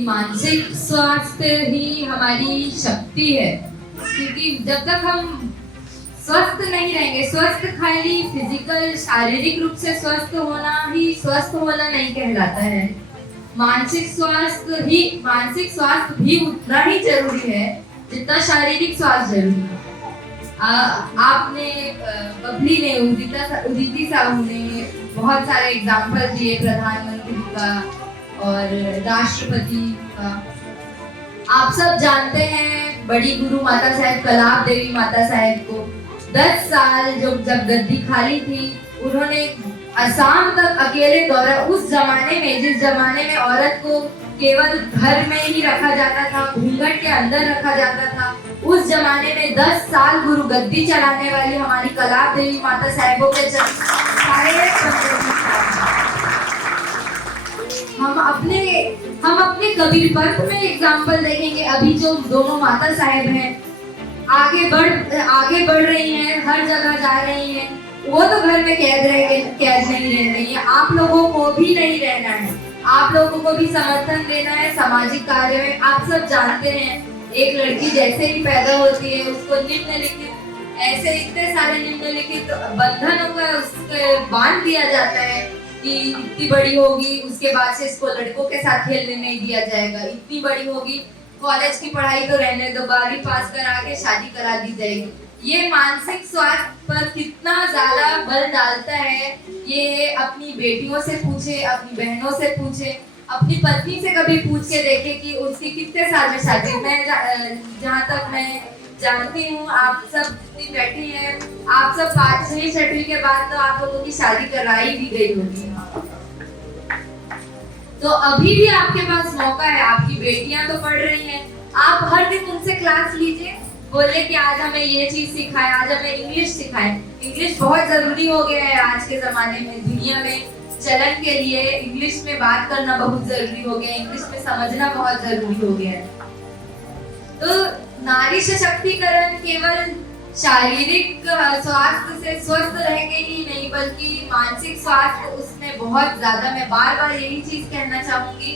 मानसिक स्वास्थ्य ही हमारी शक्ति है, क्योंकि जब तक हम स्वस्थ नहीं रहेंगे, स्वस्थ खाली फिजिकल शारीरिक रूप से स्वस्थ होना ही स्वस्थ होना नहीं कहलाता है। मानसिक स्वास्थ्य भी उतना ही जरूरी है जितना शारीरिक स्वास्थ्य जरूरी है। आपने बबली ने उदिति साहू ने बहुत सारे एग्जाम्पल दिए प्रधानमंत्री का और राष्ट्रपति का। आप सब जानते हैं बड़ी गुरु माता साहेब कलाम देवी माता साहेब को 10 साल जब गद्दी खाली थी, उन्होंने असम तक अकेले दौरा। उस जमाने में, जिस जमाने में औरत को केवल घर में ही रखा जाता था, घूंघट के अंदर रखा जाता था, उस जमाने में 10 साल गुरु गद्दी चलाने वाली हमारी कलाम देवी माता साहेबों के हम अपने कबीर पंथ में एग्जाम्पल देखेंगे। अभी जो दोनों माता साहेब हैं आगे बढ़ रही हैं, हर जगह जा रही हैं, वो तो घर में कैद नहीं रह रही है। आप लोगों को भी नहीं रहना है, आप लोगों को भी समर्थन देना है सामाजिक कार्य में। आप सब जानते हैं एक लड़की जैसे ही पैदा होती है उसको निम्नलिखित ऐसे इतने सारे निम्नलिखित बंधनों का उसके बांध दिया जाता है कि इतनी बड़ी होगी उसके बाद से इसको लड़कों के साथ खेलने नहीं दिया जाएगा, इतनी बड़ी होगी कॉलेज की पढ़ाई तो रहने दो, 12वीं पास करा के शादी करा दी जाएगी। ये मानसिक स्वास्थ्य पर कितना ज्यादा बल डालता है, ये अपनी बेटियों से पूछे, अपनी बहनों से पूछे, अपनी पत्नी से कभी पूछ के देखे कि उसकी कितने साल में शादी। मैं जहाँ तक मैं जानती हूँ, आप सब जितनी बैठी हैं, आप सब 5वीं 6वीं के बाद तो आप लोगों की शादी कराई भी गई होगी। तो अभी भी आपके पास मौका है, आपकी बेटियां तो पढ़ रही हैं, आप हर दिन उनसे क्लास लीजिए, बोले कि आज हमें ये चीज सिखाए, आज हमें इंग्लिश सिखाए। इंग्लिश बहुत जरूरी हो गया है आज के जमाने में, दुनिया में चलन के लिए इंग्लिश में बात करना बहुत जरूरी हो गया है, इंग्लिश में समझना बहुत जरूरी हो गया है। तो नारी सशक्तिकरण केवल शारीरिक स्वास्थ्य से स्वस्थ रहेंगे ही नहीं, बल्कि मानसिक स्वास्थ्य उसमें बहुत ज्यादा। मैं बार बार यही चीज कहना चाहूंगी।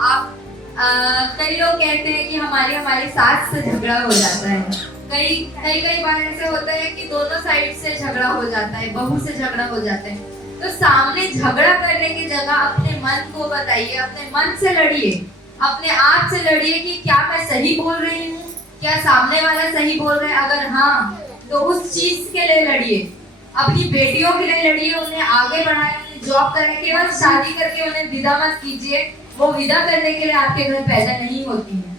आप कई लोग कहते हैं कि हमारी सास से झगड़ा हो जाता है, कई बार ऐसे होता है कि दोनों साइड से झगड़ा हो जाता है, बहू से झगड़ा हो जाता है। तो सामने झगड़ा करने की जगह अपने मन को बताइए, अपने मन से लड़िए, अपने आप से लड़िए कि क्या मैं सही बोल रही हूँ, क्या सामने वाला सही बोल रहा है। अगर हाँ, तो उस चीज के लिए लड़िए, अपनी बेटियों के लिए लड़िए, उन्हें आगे बढ़ाए, उन्हें जॉब करें। केवल शादी करके उन्हें विदा मत कीजिए, वो विदा करने के लिए आपके घर पैदा नहीं होती है।